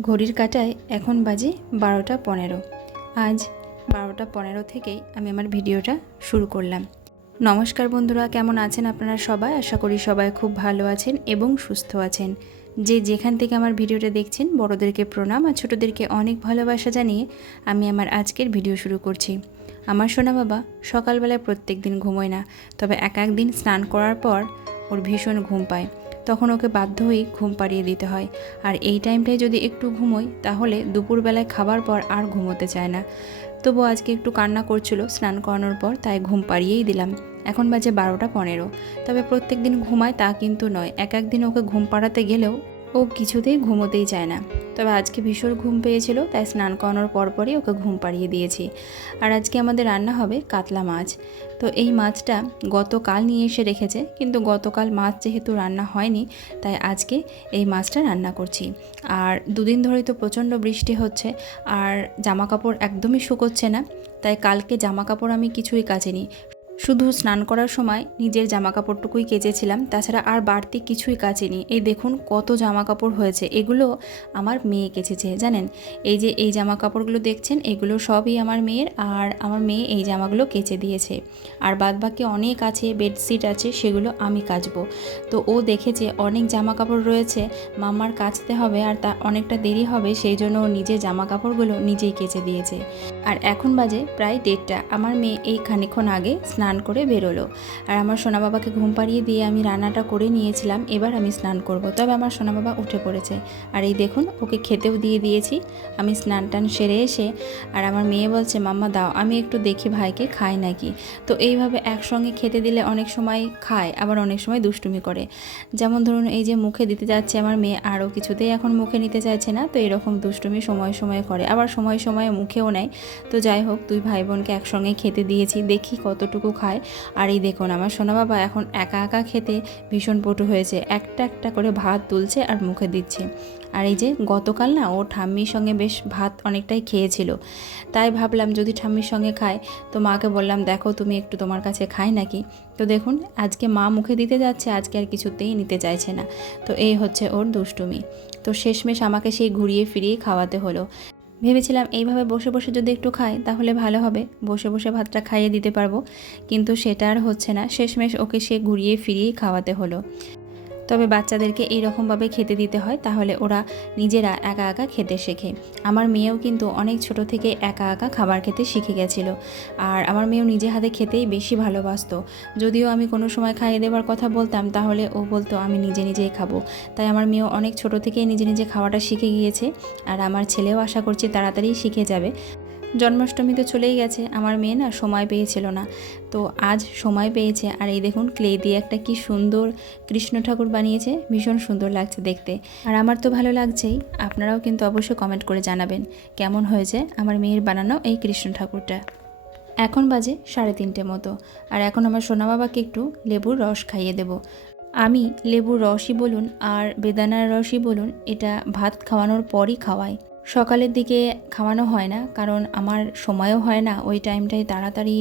ঘড়ির কাটায় এখন বাজে বারোটা পনেরো। আজ বারোটা পনেরো থেকেই আমি আমার ভিডিওটা শুরু করলাম। নমস্কার বন্ধুরা, কেমন আছেন আপনারা সবাই? আশা করি সবাই খুব ভালো আছেন এবং সুস্থ আছেন। যে যেখান থেকে আমার ভিডিওটা দেখছেন, বড়োদেরকে প্রণাম আর ছোটোদেরকে অনেক ভালোবাসা জানিয়ে আমি আমার আজকের ভিডিও শুরু করছি। আমার সোনা বাবা সকালবেলায় প্রত্যেক দিন ঘুমোয় না, তবে এক এক দিন স্নান করার পর ওর ভীষণ ঘুম পায়। তখন ওকে বাধ্য হয়েই ঘুম পাড়িয়ে দিতে হয়। আর এই টাইমটায় যদি একটু ঘুমোই, তাহলে দুপুরবেলায় খাবার পর আর ঘুমোতে চায় না। তবু আজকে একটু কান্না করছিল স্নান করানোর পর, তাই ঘুম পাড়িয়েই দিলাম। এখন বাজে বারোটা পনেরো। তবে প্রত্যেক দিন ঘুমায় তা কিন্তু নয়। এক একদিন ওকে ঘুম পাড়াতে গেলেও ও কিছুতেই ঘুমোতেই চায় না। তবে আজকে ভীষণ ঘুম পেয়েছিল, তাই স্নান করানোর পরপরই ওকে ঘুম পাড়িয়ে দিয়েছি। আর আজকে আমাদের রান্না হবে কাতলা মাছ। তো এই মাছটা গতকাল নিয়ে এসে রেখেছে, কিন্তু গতকাল মাছ যেহেতু রান্না হয়নি, তাই আজকে এই মাছটা রান্না করছি। আর দুদিন ধরেই তো প্রচণ্ড বৃষ্টি হচ্ছে, আর জামা কাপড় একদমই শুকোচ্ছে না, তাই কালকে জামা কাপড় আমি কিছুই কাচিনি শুধু স্নান করার সময় নিজের জামা কাপড়টুকুই কেচেছিলাম, তাছাড়া আর বাড়তি কিছুই কাচিনি। এই দেখুন কত জামা কাপড় হয়েছে। এগুলো আমার মেয়ে কেচেছে, জানেন? এই যে এই জামা কাপড়গুলো দেখছেন, এগুলো সবই আমার মেয়ের আর আমার মেয়ে এই জামাগুলো কেচে দিয়েছে। আর বাদ বাকি অনেক আছে, বেডশিট আছে, সেগুলো আমি কাচবো। তো ও দেখেছে অনেক জামা কাপড় রয়েছে, মামার কাচতে হবে আর তা অনেকটা দেরি হবে, সেই জন্য ও নিজের জামা কাপড়গুলো নিজেই কেচে দিয়েছে। আর এখন বাজে প্রায় দেড়টা। আমার মেয়ে এই খানিক্ষণ আগে স্নান করে বেরোলো। আর আমার সোনা বাবাকে ঘুম পাড়িয়ে দিয়ে আমি রান্নাটা করে নিয়েছিলাম, এবার আমি স্নান করব। তবে আমার সোনা বাবা উঠে পড়েছে। আর এই দেখুন, ওকে খেতেও দিয়ে দিয়েছি। আমি স্নান টান সেরে এসে, আর আমার মেয়ে বলছে, মাম্মা, দাও, আমি একটু দেখি ভাইকে খায় নাকি? তো এইভাবে একসঙ্গে খেতে দিলে অনেক সময় খায়, আবার অনেক সময় দুষ্টুমি করে। যেমন ধরুন, এই যে মুখে দিতে যাচ্ছে আমার মেয়ে, আরও কিছুতেই এখন মুখে নিতে চাইছে না, তো এরকম দুষ্টুমি সময় সময় করে। আবার সময় সময়ে মুখেও নেয়। তো যাই হোক, দুই ভাই বোনকে একসঙ্গে খেতে দিয়েছি। দেখি কতটুকু খায়। আর এই দেখুন আমার সোনা বাবা এখন একা একা খেতে ভীষণ পটু হয়েছে। একটা একটা করে ভাত তুলছে আর মুখে দিচ্ছে। আর এই যে গতকাল না ও ঠাম্মির সঙ্গে বেশ ভাত অনেকটাই খেয়েছিল। তাই ভাবলাম যদি ঠাম্মির সঙ্গে খায়, তো মাকে বললাম, দেখো, তুমি একটু তোমার কাছে খাই নাকি? তো দেখুন, আজকে মা মুখে দিতে যাচ্ছে, আজকে আর কিছুতেই নিতে চাইছে না। তো এই হচ্ছে ওর দুষ্টুমি। তো শেষমেশ আমাকে সেই ঘুরিয়ে ফিরিয়ে খাওয়াতে হলো। ভেবেছিলাম এইভাবে বসে বসে যদি একটু খাই, তাহলে ভালো হবে। বসে বসে ভাতটা খাইয়ে দিতে পারব। কিন্তু সেটা আর হচ্ছে না। শেষমেশ ওকে সে ঘুরিয়ে ফিরিয়ে খাওয়াতে হলো। তবে বাচ্চাদেরকে এই রকমভাবে খেতে দিতে হয়, তাহলে ওরা নিজেরা একা একা খেতে শেখে। আমার মেয়েও কিন্তু অনেক ছোট থেকে একা একা খাবার খেতে শিখে গেছিল। আর আমার মেয়েও নিজে হাতে খেতেই বেশি ভালোবাসতো। যদিও আমি কোনো সময় খাইয়ে দেওয়ার কথা বলতাম, তাহলে ও বলতো, আমি নিজে নিজেই খাব। তাই আমার মেয়েও অনেক ছোট থেকেই নিজে নিজে খাওয়াটা শিখে গিয়েছে। আর আমার ছেলেও আশা করছি তাড়াতাড়ি শিখে যাবে। জন্মাষ্টমী তো চলেই গেছে। আমার মেয়ে না সময় পেয়েছিল না। তো আজ সময় পেয়েছে। আর এই দেখুন, ক্লে দিয়ে একটা কি সুন্দর কৃষ্ণ ঠাকুর বানিয়েছে। ভীষণ সুন্দর লাগছে দেখতে। আর আমার তো ভালো লাগছেই। আপনারাও কিন্তু অবশ্যই কমেন্ট করে জানাবেন, কেমন হয়েছে আমার মেয়ের বানানো এই কৃষ্ণ ঠাকুরটা। এখন বাজে সাড়ে তিনটে মতো। আর এখন আমার সোনা বাবাকে একটু লেবুর রস খাইয়ে দেব। আমি লেবুর রসই বলুন আর বেদানার রসই বলুন, এটা ভাত খাওয়ানোর পরই খাওয়াই। সকালের দিকে খাওয়ানো হয় না, কারণ আমার সময়ও হয় না। ওই টাইমটায় তাড়াতাড়ি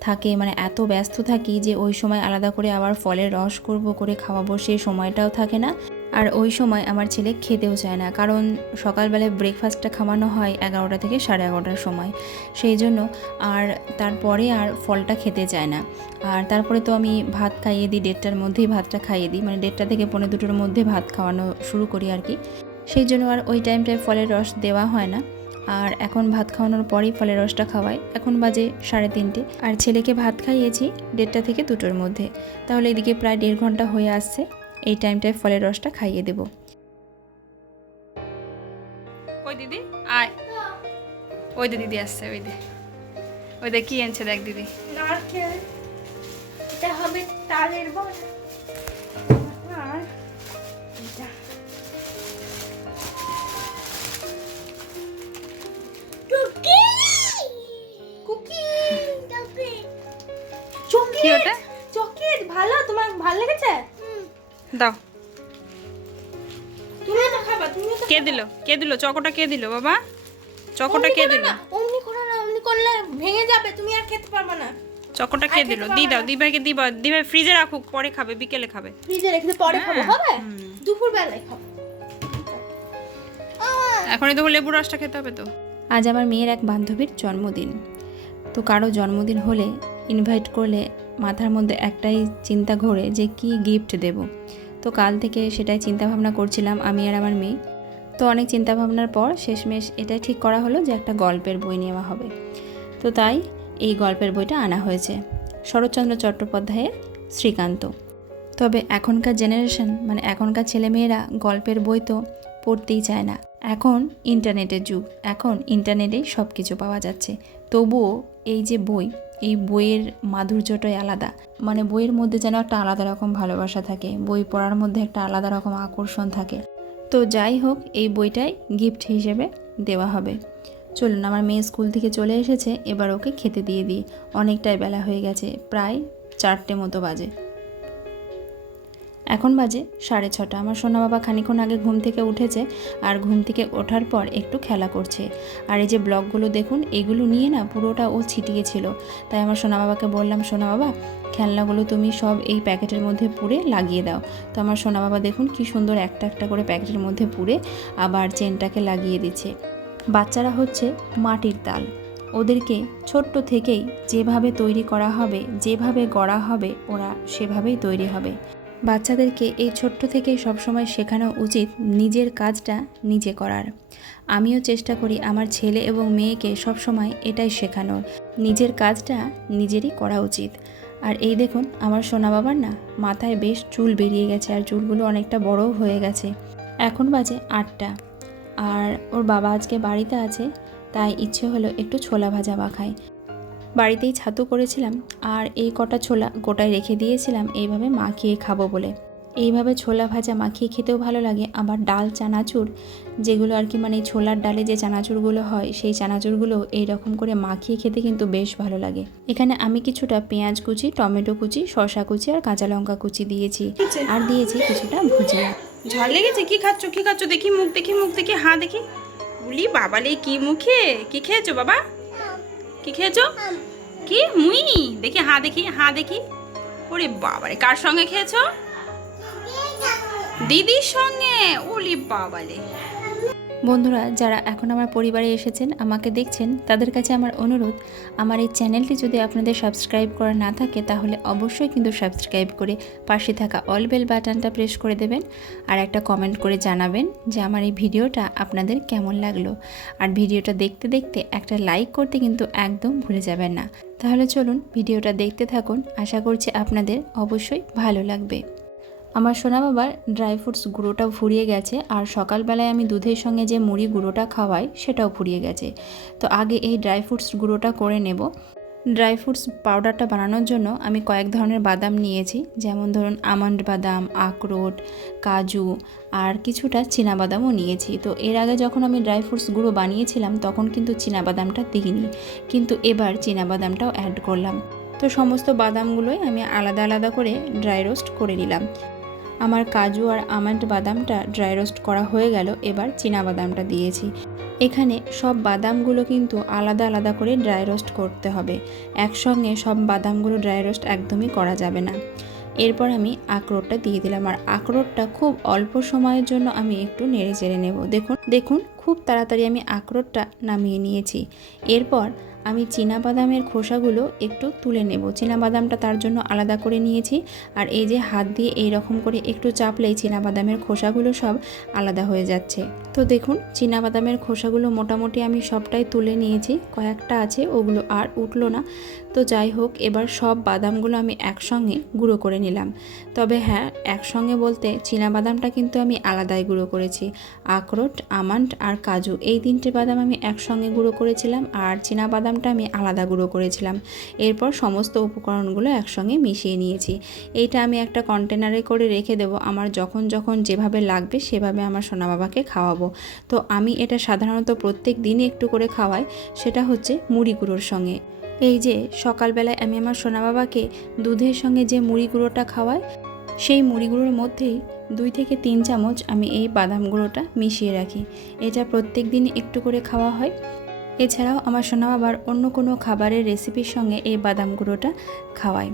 থাকে মানে এত ব্যস্ত থাকি যে ওই সময় আলাদা করে আবার ফলের রস করব, করে খাওয়াবো, সেই সময়টাও থাকে না। আর ওই সময় আমার ছেলে খেতেও চায় না, কারণ সকালবেলায় ব্রেকফাস্টটা খাওয়ানো হয় এগারোটা থেকে সাড়ে এগারোটার সময়। সেই জন্য আর তারপরে আর ফলটা খেতে চায় না। আর তারপরে তো আমি ভাত খাইয়ে দিই, দেড়টার মধ্যেই ভাতটা খাইয়ে দিই মানে দেড়টা থেকে পনেরো দুটোর মধ্যে ভাত খাওয়ানো শুরু করি আর কি। সেই জন্য আর ওই টাইমটায় ফলের রস দেওয়া হয় না। আর এখন ভাত খাওয়ানোর পরেই ফলের রসটা খাওয়াই। এখন বাজে সাড়ে তিনটে। আর ছেলেকে ভাত খাইয়েছি দেড়টা থেকে দুটোর মধ্যে। তাহলে এদিকে প্রায় দেড় ঘণ্টা হয়ে আসছে। এই টাইমটায় ফলের রসটা খাইয়ে দেব। কই দিদি? আয়। ওই দে দিদি আসছে ওই দে। ওই দে কি এনেছে দেখ দিদি। নারকেল। এটা হবে তালের বড়া। দাও। কে দিল? কে দিল? চকোটা কে দিল বাবা? চকোটা কে দিল? অমনি করো না অমনি করলে ভেঙে যাবে তুমি আর খেতে পারবে না। চকোটা কে দিল? দি দাও দি ভাইকে দিবা দি ভাই ফ্রিজে রাখুক পরে খাবে বিকেলে খাবে। ফ্রিজে রেখে পরে খাব হ্যাঁ, হবে। দুপুর বেলায় খাব। এখনই তো লেবুর রসটা খেতে হবে তো। আজ আমার মেয়ের এক বান্ধবীর জন্মদিন। তো কারও জন্মদিন হলে ইনভাইট করলে মাথার মধ্যে একটাই চিন্তা ঘোরে যে কি গিফট দেব। তো কাল থেকে সেটাই চিন্তা ভাবনা করছিলাম আমি আর আমার মেয়ে। তো অনেক চিন্তা ভাবনার পর শেষমেশ এটা ঠিক করা হলো যে একটা গল্পের বই নেওয়া হবে। তো তাই এই গল্পের বইটা আনা হয়েছে। শরৎচন্দ্র চট্টোপাধ্যায়ের শ্রীকান্ত। তবে এখনকার জেনারেশন মানে এখনকার ছেলেমেয়েরা গল্পের বই তো পড়তেই চায় না। এখন ইন্টারনেটের যুগ, এখন ইন্টারনেটেই সব কিছু পাওয়া যাচ্ছে। তবুও এই যে বই এই বইয়ের মাধুর্যটাই আলাদা। মানে বইয়ের মধ্যে যেন একটা আলাদা রকম ভালোবাসা থাকে, বই পড়ার মধ্যে একটা আলাদা রকম আকর্ষণ থাকে। তো যাই হোক, এই বইটাই গিফট হিসেবে দেওয়া হবে। চলুন, আমার মেয়ে স্কুল থেকে চলে এসেছে, এবার ওকে খেতে দিয়ে দিই। অনেকটাই বেলা হয়ে গেছে, প্রায় চারটে মতো বাজে। এখন বাজে সাড়ে ছটা। আমার সোনা বাবা খানিক্ষণ আগে ঘুম থেকে উঠেছে আর ঘুম থেকে ওঠার পর একটু খেলা করছে। আর এই যে ব্লগগুলো দেখুন, এগুলো নিয়ে না পুরোটা ও ছিটিয়েছিল। তাই আমার সোনা বাবাকে বললাম, সোনা বাবা, খেলনাগুলো তুমি সব এই প্যাকেটের মধ্যে পুরে লাগিয়ে দাও। তো আমার সোনা বাবা দেখুন কি সুন্দর একটা একটা করে প্যাকেটের মধ্যে পুরে আবার চেনটাকে লাগিয়ে দিচ্ছে। বাচ্চারা হচ্ছে মাটির তাল। ওদেরকে ছোট্ট থেকেই যেভাবে তৈরি করা হবে, যেভাবে গড়া হবে, ওরা সেভাবেই তৈরি হবে। বাচ্চাদেরকে এই ছোট্ট থেকেই সবসময় শেখানো উচিত নিজের কাজটা নিজে করার। আমিও চেষ্টা করি আমার ছেলে এবং মেয়েকে সবসময় এটাই শেখানোর নিজের কাজটা নিজেরই করা উচিত। আর এই দেখুন, আমার সোনা বাবার না মাথায় বেশ চুল বেরিয়ে গেছে আর চুলগুলো অনেকটা বড়ও হয়ে গেছে। এখন বাজে আটটা। আর ওর বাবা আজকে বাড়িতে আছে, তাই ইচ্ছে হলো একটু ছোলা ভাজা মাখাই বাড়িতেই ছাতু করেছিলাম আর এই কটা ছোলা গোটায় রেখে দিয়েছিলাম, এইভাবে মাখিয়ে খাব বলে। এইভাবে ছোলা ভাজা মাখিয়ে খেতেও ভালো লাগে। আবার ডাল, চানাচুর, যেগুলো আর কি মানে ছোলার ডালে যে চানাচুরগুলো হয়, সেই চানাচুরগুলো এই রকম করে মাখিয়ে খেতে কিন্তু বেশ ভালো লাগে। এখানে আমি কিছুটা পেঁয়াজ কুচি, টমেটো কুচি, শসা কুচি আর কাঁচা লঙ্কা কুচি দিয়েছি আর দিয়েছি কিছুটা ভুজিয়া। ঝাল লেগেছে? কি খাচ্ছ? কি খাচ্ছ? দেখি মুখ দেখি মুখ, দেখি হা, দেখি। বলি বাবালে, কি মুখে? কি খেয়েছো বাবা? কি খেয়েছো? কি? মুই? দেখি হা দেখি হা দেখি। ওরে বাবারে কার সঙ্গে খেয়েছো? দিদির সঙ্গে। ওলি বাবালে বন্ধুরা, যারা এখন আমার পরিবারে এসেছেন, আমাকে দেখছেন, তাদের কাছে আমার অনুরোধ, আমার এই চ্যানেলটি যদি আপনাদের সাবস্ক্রাইব করা না থাকে, তাহলে অবশ্যই কিন্তু সাবস্ক্রাইব করে পাশে থাকা অল বেল বাটনটা প্রেস করে দেবেন আর একটা কমেন্ট করে জানাবেন যে আমার এই ভিডিওটা আপনাদের কেমন লাগল। আর ভিডিওটা দেখতে দেখতে একটা লাইক করতে কিন্তু একদম ভুলে যাবেন না। তাহলে চলুন ভিডিওটা দেখতে থাকুন, আশা করছি আপনাদের অবশ্যই ভালো লাগবে। আমার সোনা বাবার ড্রাই ফ্রুটস গুঁড়োটা ফুরিয়ে গেছে আর সকালবেলায় আমি দুধের সঙ্গে যে মুড়ি গুঁড়োটা খাওয়াই সেটাও ফুরিয়ে গেছে। তো আগে এই ড্রাই ফ্রুটস গুঁড়োটা করে নেব। ড্রাই ফ্রুটস পাউডারটা বানানোর জন্য আমি কয়েক ধরনের বাদাম নিয়েছি, যেমন ধরুন আমন্ড বাদাম, আখরোট, কাজু আর কিছুটা বাদামও নিয়েছি। তো এর আগে যখন আমি ড্রাই ফ্রুটস গুঁড়ো বানিয়েছিলাম তখন কিন্তু বাদামটা দিইনি, কিন্তু এবার বাদামটাও অ্যাড করলাম। তো সমস্ত বাদামগুলোই আমি আলাদা আলাদা করে ড্রাই রোস্ট করে নিলাম। আমার কাজু আর আমন্ড বাদামটা ড্রাই রোস্ট করা হয়ে গেল, এবার চীনা বাদামটা দিয়েছি। এখানে সব বাদামগুলো কিন্তু আলাদা আলাদা করে ড্রাই রোস্ট করতে হবে। একসঙ্গে সব বাদামগুলো ড্রাই রোস্ট একদমই করা যাবে না। এরপর আমি আখরোটটা দিয়ে দিলাম। আর আখরোটটা খুব অল্প সময়ের জন্য আমি একটু নেড়ে চেড়ে নেব। দেখুন দেখুন, খুব তাড়াতাড়ি আমি আখরোটটা নামিয়ে নিয়েছি। এরপর আমি বাদামের খোসাগুলো একটু তুলে নেব। বাদামটা তার জন্য আলাদা করে নিয়েছি। আর এই যে হাত দিয়ে এই রকম করে একটু চাপলেই বাদামের খোসাগুলো সব আলাদা হয়ে যাচ্ছে। তো দেখুন বাদামের খোসাগুলো মোটামুটি আমি সবটাই তুলে নিয়েছি। কয়েকটা আছে, ওগুলো আর উঠল না। তো যাই হোক, এবার সব বাদামগুলো আমি একসঙ্গে গুঁড়ো করে নিলাম। তবে হ্যাঁ একসঙ্গে বলতে বাদামটা কিন্তু আমি আলাদাই গুঁড়ো করেছি। আখরোট, আমন্ড আর কাজু, এই তিনটে বাদাম আমি একসঙ্গে গুঁড়ো করেছিলাম। আর বাদামটা আমি আলাদা গুঁড়ো করেছিলাম। এরপর সমস্ত উপকরণগুলো একসঙ্গে মিশিয়ে নিয়েছি। এইটা আমি একটা কন্টেনারে করে রেখে দেবো। আমার যখন যখন যেভাবে লাগবে সেভাবে আমার সোনা বাবাকে খাওয়াবো। তো আমি এটা সাধারণত প্রত্যেক দিনই একটু করে খাওয়াই। সেটা হচ্ছে মুড়ি গুঁড়োর সঙ্গে। এই যে সকালবেলায় আমি আমার সোনা বাবাকে দুধের সঙ্গে যে মুড়ি গুঁড়োটা খাওয়াই, সেই মুড়ি গুঁড়োর মধ্যেই দুই থেকে তিন চামচ আমি এই বাদাম গুঁড়োটা মিশিয়ে রাখি। এটা প্রত্যেক দিন একটু করে খাওয়া হয়। এছাড়াও আমার সোনা বাবার অন্য কোনো খাবারের রেসিপির সঙ্গে এই বাদাম গুঁড়োটা খাওয়াই।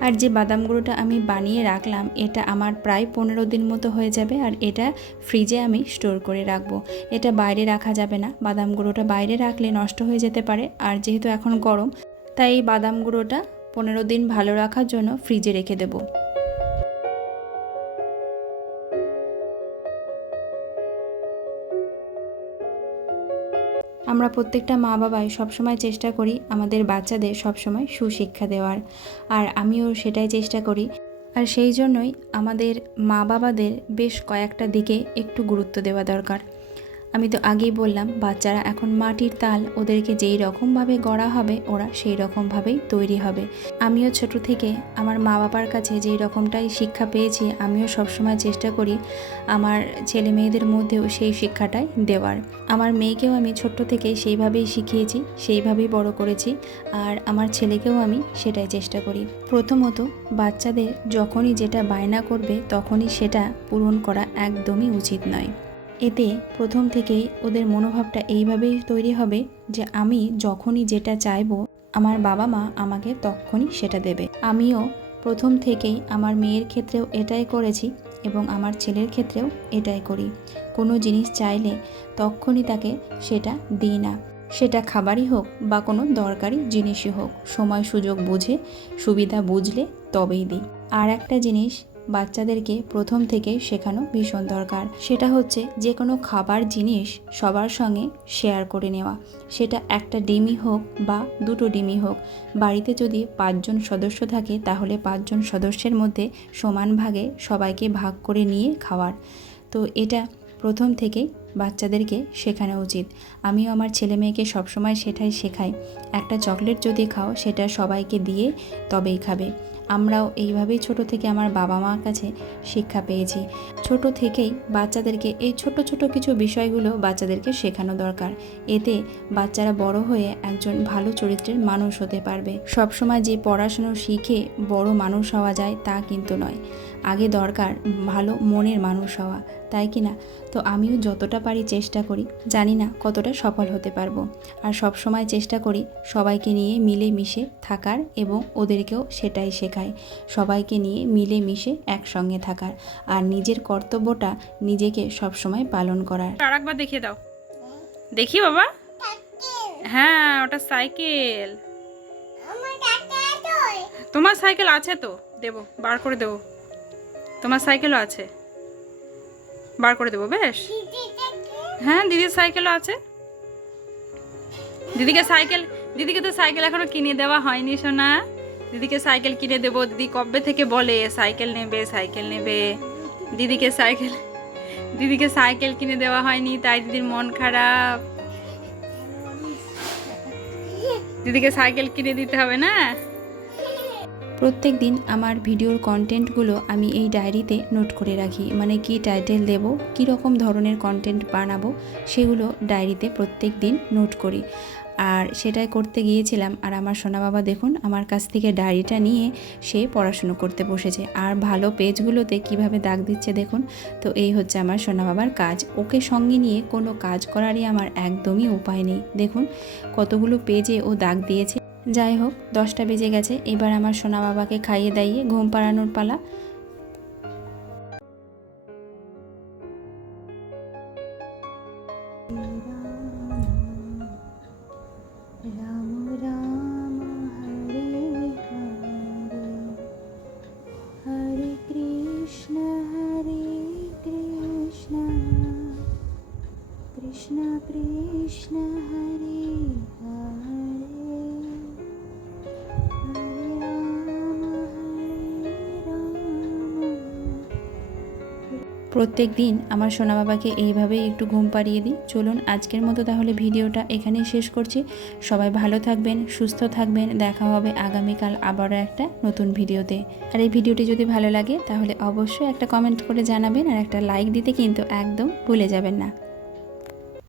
আর যে বাদাম গুঁড়োটা আমি বানিয়ে রাখলাম, এটা আমার প্রায় পনেরো দিন মতো হয়ে যাবে আর এটা ফ্রিজে আমি স্টোর করে রাখব। এটা বাইরে রাখা যাবে না। বাদাম গুঁড়োটা বাইরে রাখলে নষ্ট হয়ে যেতে পারে। আর যেহেতু এখন গরম, তাই এই বাদাম গুঁড়োটা পনেরো দিন ভালো রাখার জন্য ফ্রিজে রেখে দেবো। আমরা প্রত্যেকটা মা বাবাই সবসময় চেষ্টা করি আমাদের বাচ্চাদের সবসময় সুশিক্ষা দেওয়ার। আর আমিও সেটাই চেষ্টা করি। আর সেই জন্যই আমাদের মা বাবাদের বেশ কয়েকটা দিকে একটু গুরুত্ব দেওয়া দরকার। আমি তো আগেই বললাম, বাচ্চারা এখন মাটির তাল, ওদেরকে যেই রকমভাবে গড়া হবে, ওরা সেই রকমভাবেই তৈরি হবে। আমিও ছোট থেকে আমার মা বাবার কাছে যেই রকমটাই শিক্ষা পেয়েছি, আমিও সবসময় চেষ্টা করি আমার ছেলে মেয়েদের মধ্যেও সেই শিক্ষাটাই দেওয়ার। আমার মেয়েকেও আমি ছোট্ট থেকে সেইভাবেই শিখিয়েছি, সেইভাবেই বড় করেছি, আর আমার ছেলেকেও আমি সেটাই চেষ্টা করি। প্রথমত, বাচ্চাদের যখনই যেটা বায়না করবে, তখনই সেটা পূরণ করা একদমই উচিত নয়। এতে প্রথম থেকেই ওদের মনোভাবটা এইভাবেই তৈরি হবে যে আমি যখনই যেটা চাইব, আমার বাবা মা আমাকে তখনই সেটা দেবে। আমিও প্রথম থেকেই আমার মেয়ের ক্ষেত্রেও এটাই করেছি এবং আমার ছেলের ক্ষেত্রেও এটাই করি। কোনো জিনিস চাইলে তখনই তাকে সেটা দিই না। সেটা খাবারই হোক বা কোনো দরকারি জিনিসই হোক, সময় সুযোগ বুঝে, সুবিধা বুঝলে তবেই দিই। আর একটা জিনিস বাচ্চাদেরকে প্রথম থেকে শেখানো ভীষণ দরকার। সেটা হচ্ছে যে কোনো খাবার জিনিস সবার সঙ্গে শেয়ার করে নেওয়া। সেটা একটা ডিমই হোক বা দুটো ডিমই হোক। বাড়িতে যদি পাঁচজন সদস্য থাকে, তাহলে পাঁচজন সদস্যের মধ্যে সমান ভাগে সবাইকে ভাগ করে নিয়ে খাওয়ার। তো এটা প্রথম থেকেই বাচ্চাদেরকে শেখানো উচিত। আমিও আমার ছেলে মেয়েকে সবসময় সেটাই শেখাই। একটা চকলেট যদি খাও, সেটা সবাইকে দিয়ে তবেই খাবে। আমরাও এইভাবেই ছোট থেকে আমার বাবা মার কাছে শিক্ষা পেয়েছি। ছোট থেকেই বাচ্চাদেরকে, এই ছোট ছোট কিছু বিষয়গুলো বাচ্চাদেরকে শেখানো দরকার। এতে বাচ্চারা বড় হয়ে একজন ভালো চরিত্রের মানুষ হতে পারবে। সবসময় যে পড়াশুনো শিখে বড় মানুষ হওয়া যায় তা কিন্তু নয়। আগে দরকার ভালো মনের মানুষ হওয়া তাই কি না? তো আমিও যতটা পারি চেষ্টা করি জানি না কতটা সফল হতে পারব। আর সব সময় চেষ্টা করি সবাইকে নিয়ে মিলে মিশে থাকার এবং ওদেরকেও সেটাই শেখাই সবাইকে নিয়ে মিলে মিশে একসঙ্গে থাকার আর নিজের কর্তব্যটা নিজেকে সবসময় পালন করার। আর একবার দেখিয়ে দাও। দেখি বাবা। হ্যাঁ ওটা সাইকেল। তোমার সাইকেল আছে তো? দেবো বার করে দেবো। তোমার সাইকেলও আছে? বার করে দেবো, বেশ? হ্যাঁ দিদির সাইকেলও আছে। দিদিকে সাইকেল, দিদিকে তো সাইকেল এখনও কিনে দেওয়া হয়নি, সোনা। দিদিকে সাইকেল কিনে দেবো, দিদি কবে থেকে বলে, সাইকেল নেবে সাইকেল নেবে। দিদিকে সাইকেল দিদিকে সাইকেল কিনে দেওয়া হয়নি, তাই দিদির মন খারাপ। দিদিকে সাইকেল কিনে দিতে হবে না? প্রত্যেক দিন আমার ভিডিওর কন্টেন্টগুলো আমি এই ডায়েরিতে নোট করে রাখি। মানে কি টাইটেল দেব, কী রকম ধরনের কন্টেন্ট বানাবো, সেগুলো ডায়েরিতে প্রত্যেক দিন নোট করি। আর সেটাই করতে গিয়েছিলাম, আর আমার সোনা বাবা দেখুন আমার কাছ থেকে ডায়েরিটা নিয়ে সে পড়াশুনো করতে বসেছে। আর ভালো পেজগুলোতে কীভাবে দাগ দিচ্ছে দেখুন, তো এই হচ্ছে আমার সোনা বাবার কাজ। ওকে সঙ্গে নিয়ে কোনো কাজ করারই আমার একদমই উপায় নেই। দেখুন কতগুলো পেজে ও দাগ দিয়েছে। যাই হোক দশটা বেজে গেছে। এবার আমার সোনা বাবাকে খাইয়ে দাইয়ে ঘুম পাড়ানোর পালা। প্রত্যেক দিন আমার সোনা বাবাকে এইভাবেই একটু ঘুম পাড়িয়ে দিই। চলুন আজকের মতো তাহলে ভিডিওটা এখানেই শেষ করছি। সবাই ভালো থাকবেন, সুস্থ থাকবেন। দেখা হবে আগামীকাল আবারও একটা নতুন ভিডিওতে। আর এই ভিডিওটি যদি ভালো লাগে তাহলে অবশ্যই একটা কমেন্ট করে জানাবেন আর একটা লাইক দিতে কিন্তু একদম ভুলে যাবেন না।